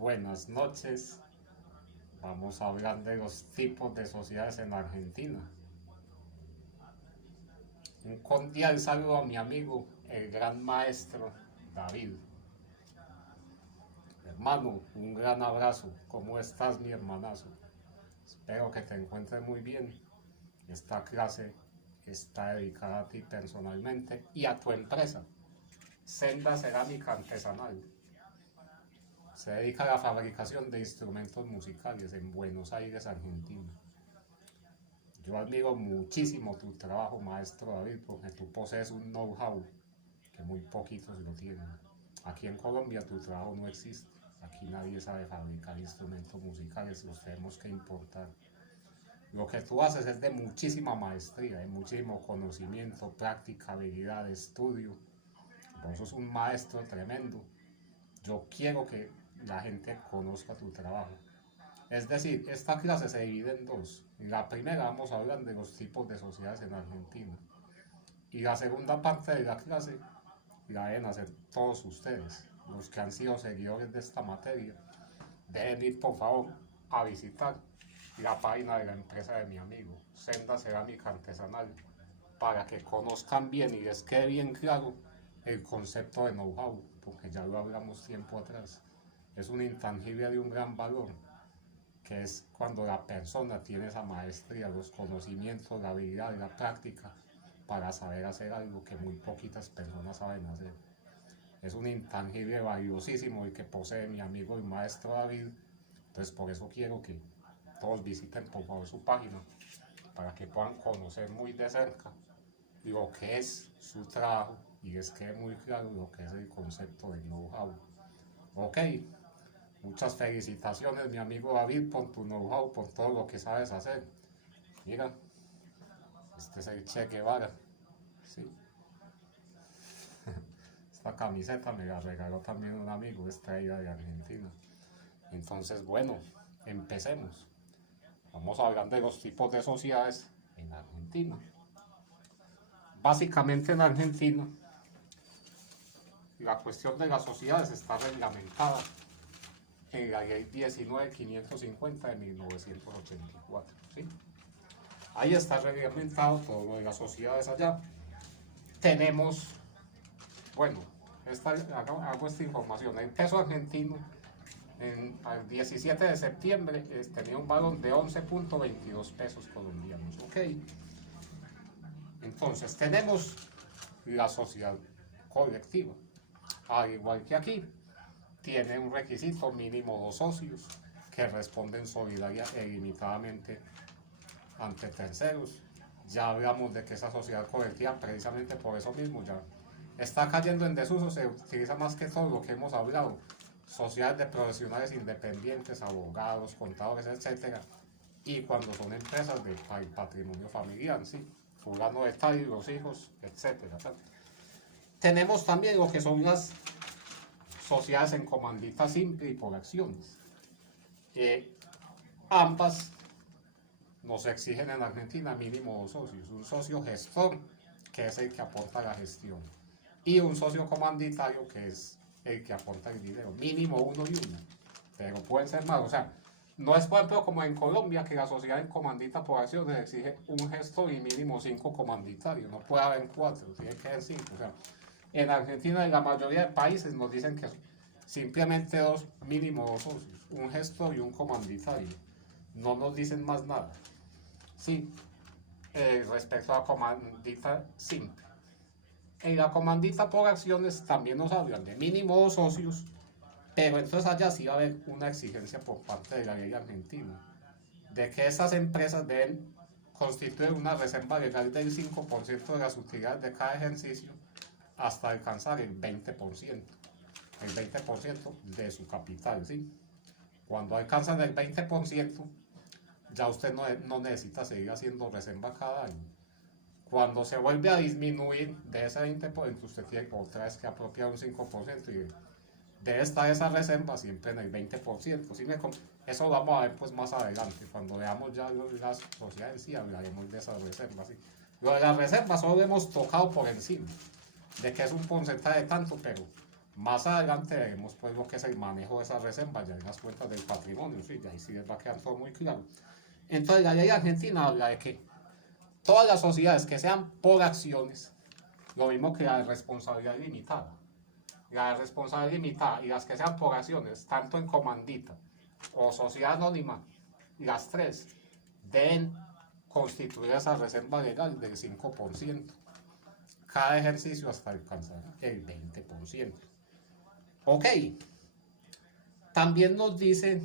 Buenas noches. Vamos a hablar de los tipos de sociedades en Argentina. Un cordial saludo a mi amigo, el gran maestro David. Hermano, un gran abrazo. ¿Cómo estás, mi hermanazo? Espero que te encuentres muy bien. Esta clase está dedicada a ti personalmente y a tu empresa. Senda Cerámica Artesanal. Se dedica a la fabricación de instrumentos musicales en Buenos Aires, Argentina. Yo admiro muchísimo tu trabajo, maestro David, porque tú posees un know-how que muy poquitos lo tienen. Aquí en Colombia tu trabajo no existe. Aquí nadie sabe fabricar instrumentos musicales, los tenemos que importar. Lo que tú haces es de muchísima maestría, de muchísimo conocimiento, práctica, habilidad, estudio. Vos sos un maestro tremendo. Yo quiero que la gente conozca tu trabajo. Es decir, esta clase se divide en dos. En la primera vamos a hablar de los tipos de sociedades en Argentina. Y la segunda parte de la clase la deben hacer todos ustedes, los que han sido seguidores de esta materia. Deben ir, por favor, a visitar la página de la empresa de mi amigo, Senda Cerámica Artesanal, para que conozcan bien y les quede bien claro el concepto de know-how, porque ya lo hablamos tiempo atrás. Es un intangible de un gran valor, que es cuando la persona tiene esa maestría, los conocimientos, la habilidad y la práctica para saber hacer algo que muy poquitas personas saben hacer. Es un intangible valiosísimo el que posee mi amigo y maestro David. Entonces por eso quiero que todos visiten por favor su página para que puedan conocer muy de cerca lo que es su trabajo y les quede muy claro lo que es el concepto de know-how. Ok, muchas felicitaciones mi amigo David por tu know-how, por todo lo que sabes hacer. Mira, este es el Che Guevara. Sí. Esta camiseta me la regaló también un amigo, extraída de Argentina. Entonces, bueno, empecemos. Vamos a hablar de los tipos de sociedades en Argentina. Básicamente en Argentina, la cuestión de las sociedades está reglamentada en la ley 19.550 de 1984. ¿Sí? Ahí está reglamentado todo lo de las sociedades allá. Tenemos, bueno, hago esta información. El peso argentino al 17 de septiembre tenía un valor de 11.22 pesos colombianos. ¿Ok? Entonces tenemos la sociedad colectiva. Al igual que aquí, tiene un requisito mínimo 2 socios que responden solidaria e ilimitadamente ante terceros. Ya hablamos de que esa sociedad colectiva, precisamente por eso mismo, ya está cayendo en desuso. Se utiliza más que todo lo que hemos hablado: sociedades de profesionales independientes, abogados, contadores, etcétera, y cuando son empresas de patrimonio familiar, ¿sí? Fulano de tal y los hijos, etcétera. Tenemos también lo que son las sociedades en comandita simple y por acciones. Ambas nos exigen en Argentina mínimo 2 socios: un socio gestor, que es el que aporta la gestión, y un socio comanditario, que es el que aporta el dinero. Mínimo 1 y 1, pero pueden ser más. O sea, no es, por ejemplo, como en Colombia, que la sociedad en comandita por acciones exige un gestor y mínimo 5 comanditarios. No puede haber 4, tiene que haber 5. O sea, en Argentina y la mayoría de países nos dicen que simplemente mínimo 2 socios, un gestor y un comanditario. No nos dicen más nada. Sí, respecto a la comandita simple. En la comandita por acciones también nos hablan de mínimo 2 socios, pero entonces allá sí va a haber una exigencia por parte de la ley argentina, de que esas empresas deben constituir una reserva legal del 5% de las utilidades de cada ejercicio hasta alcanzar el 20% de su capital, ¿sí? Cuando alcanzan el 20%, ya usted no necesita seguir haciendo reserva cada año. Cuando se vuelve a disminuir de ese 20%, usted tiene otra vez que apropiar un 5% y debe estar esa reserva siempre en el 20%. ¿Sí? Eso lo vamos a ver pues más adelante, cuando veamos ya las sociedades, sí hablaremos de esas reservas. ¿Sí? Lo de las reservas solo hemos tocado por encima, de que es un porcentaje de tanto, pero Más adelante veremos pues lo que es el manejo de esas reservas ya en las cuentas del patrimonio, ¿sí? Y ahí sí les va a quedar todo muy claro. Entonces la ley argentina habla de que todas las sociedades que sean por acciones, lo mismo que la de responsabilidad limitada, la de responsabilidad limitada y las que sean por acciones, tanto en comandita o sociedad anónima, las tres deben constituir esa reserva legal del 5% cada ejercicio hasta alcanzar el 20%. Ok, también nos dice,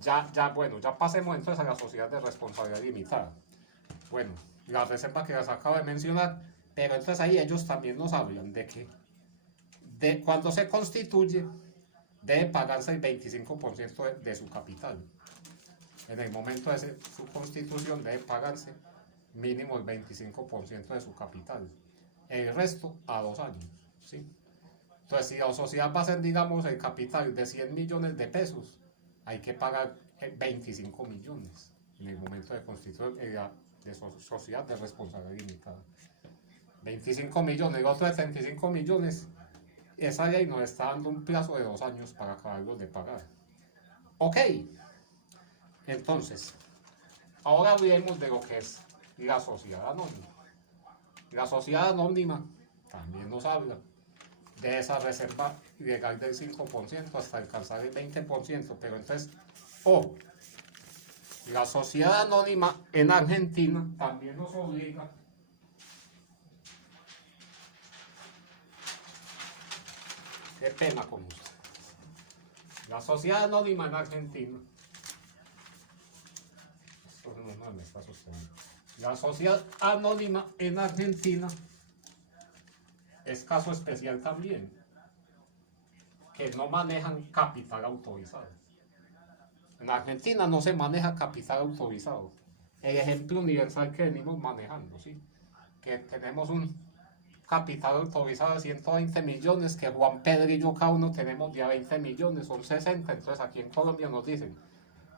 ya pasemos entonces a la sociedad de responsabilidad limitada. Bueno, la reserva que les acabo de mencionar, pero entonces ahí ellos también nos hablan de que cuando se constituye debe pagarse el 25% de su capital. En el momento de su constitución debe pagarse mínimo el 25% de su capital. El resto a 2 años, ¿sí? Entonces, si la sociedad va a ser, digamos, el capital de 100 millones de pesos, hay que pagar 25 millones en el momento de constitución de sociedad de responsabilidad limitada. 25 millones, el otro de 35 millones, esa ley nos está dando un plazo de 2 años para acabarlos de pagar. Ok, entonces, ahora hablemos de lo que es la sociedad anónima. La sociedad anónima también nos habla de esa reserva legal del 5% hasta alcanzar el 20%, pero entonces, la sociedad anónima en Argentina también nos obliga qué pena con usted. La sociedad anónima en Argentina, esto no me está sosteniendo. La sociedad anónima en Argentina es caso especial también, que no manejan capital autorizado. En Argentina no se maneja capital autorizado. El ejemplo universal que venimos manejando, ¿sí? Que tenemos un capital autorizado de 120 millones, que Juan Pedro y yo cada uno tenemos ya 20 millones, son 60, entonces aquí en Colombia nos dicen,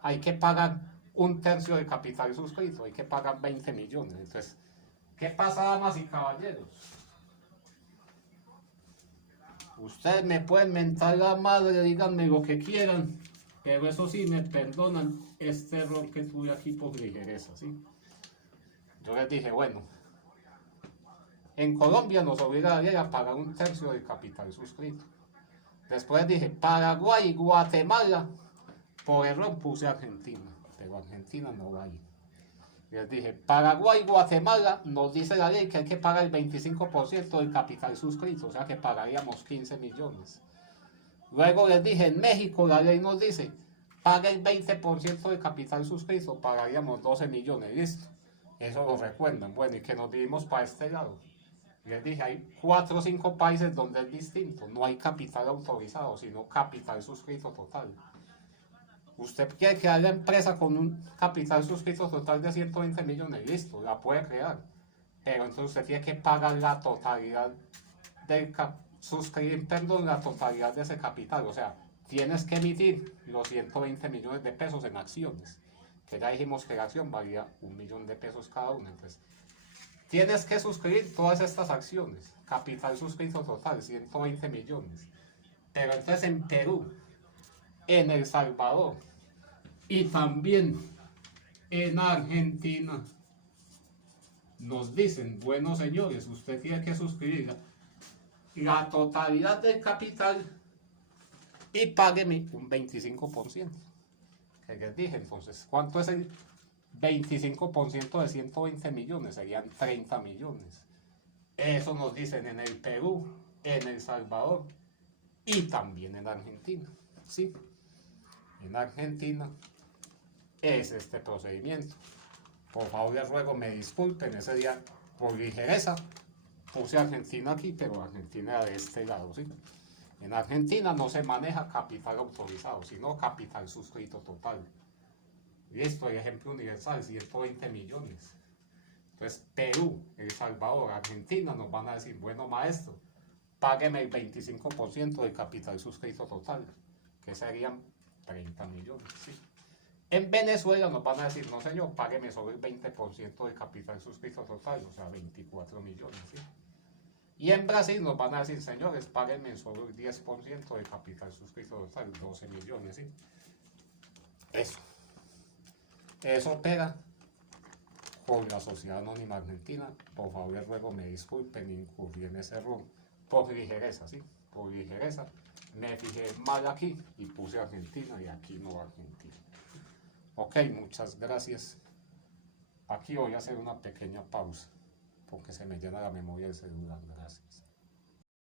hay que pagar un tercio del capital suscrito, hay que pagar 20 millones. Entonces, ¿qué pasa, damas y caballeros? Ustedes me pueden mentar la madre, díganme lo que quieran, pero eso sí, me perdonan este error que tuve aquí por ligereza, ¿sí? Yo les dije, bueno, en Colombia nos obligaría a pagar un tercio del capital suscrito. Después dije, Paraguay y Guatemala, por error puse Argentina, pero Argentina no va ahí. Les dije, Paraguay y Guatemala nos dice la ley que hay que pagar el 25% del capital suscrito, o sea que pagaríamos 15 millones. Luego les dije, en México la ley nos dice, paga el 20% del capital suscrito, pagaríamos 12 millones, listo. Eso lo recuerdan. Bueno, y que nos dimos para este lado. Les dije, hay 4 o 5 países donde es distinto, no hay capital autorizado, sino capital suscrito total. Usted quiere crear la empresa con un capital suscrito total de 120 millones, listo, la puede crear. Pero entonces usted tiene que pagar la totalidad del la totalidad de ese capital. O sea, tienes que emitir los 120 millones de pesos en acciones. Que ya dijimos que la acción valía 1 millón de pesos cada una. Entonces, tienes que suscribir todas estas acciones. Capital suscrito total, 120 millones. Pero entonces en Perú, en El Salvador y también en Argentina nos dicen, bueno señores, usted tiene que suscribir la totalidad del capital y págueme un 25%. Que les dije entonces, ¿cuánto es el 25% de 120 millones? Serían 30 millones. Eso nos dicen en el Perú, en El Salvador y también en Argentina. ¿Sí? En Argentina es este procedimiento. Por favor, les ruego, me disculpen, ese día por ligereza puse Argentina aquí, pero Argentina de este lado, ¿sí? En Argentina no se maneja capital autorizado, sino capital suscrito total. Listo, el ejemplo universal, 120 millones. Entonces, Perú, El Salvador, Argentina nos van a decir, bueno maestro, págueme el 25% del capital suscrito total, que serían 30 millones, ¿sí? En Venezuela nos van a decir, no señor, págueme solo el 20% del capital suscrito total, o sea, 24 millones, ¿sí? Y en Brasil nos van a decir, señores, páguenme solo el 10% de capital suscrito total, 12 millones, ¿sí? Eso. Eso opera con la Sociedad Anónima Argentina. Por favor, les ruego me disculpen, incurrí en ese error. Por ligereza, ¿sí? Por ligereza. Me fijé mal aquí y puse Argentina y aquí no Argentina. Ok, muchas gracias. Aquí voy a hacer una pequeña pausa porque se me llena la memoria del celular. Gracias.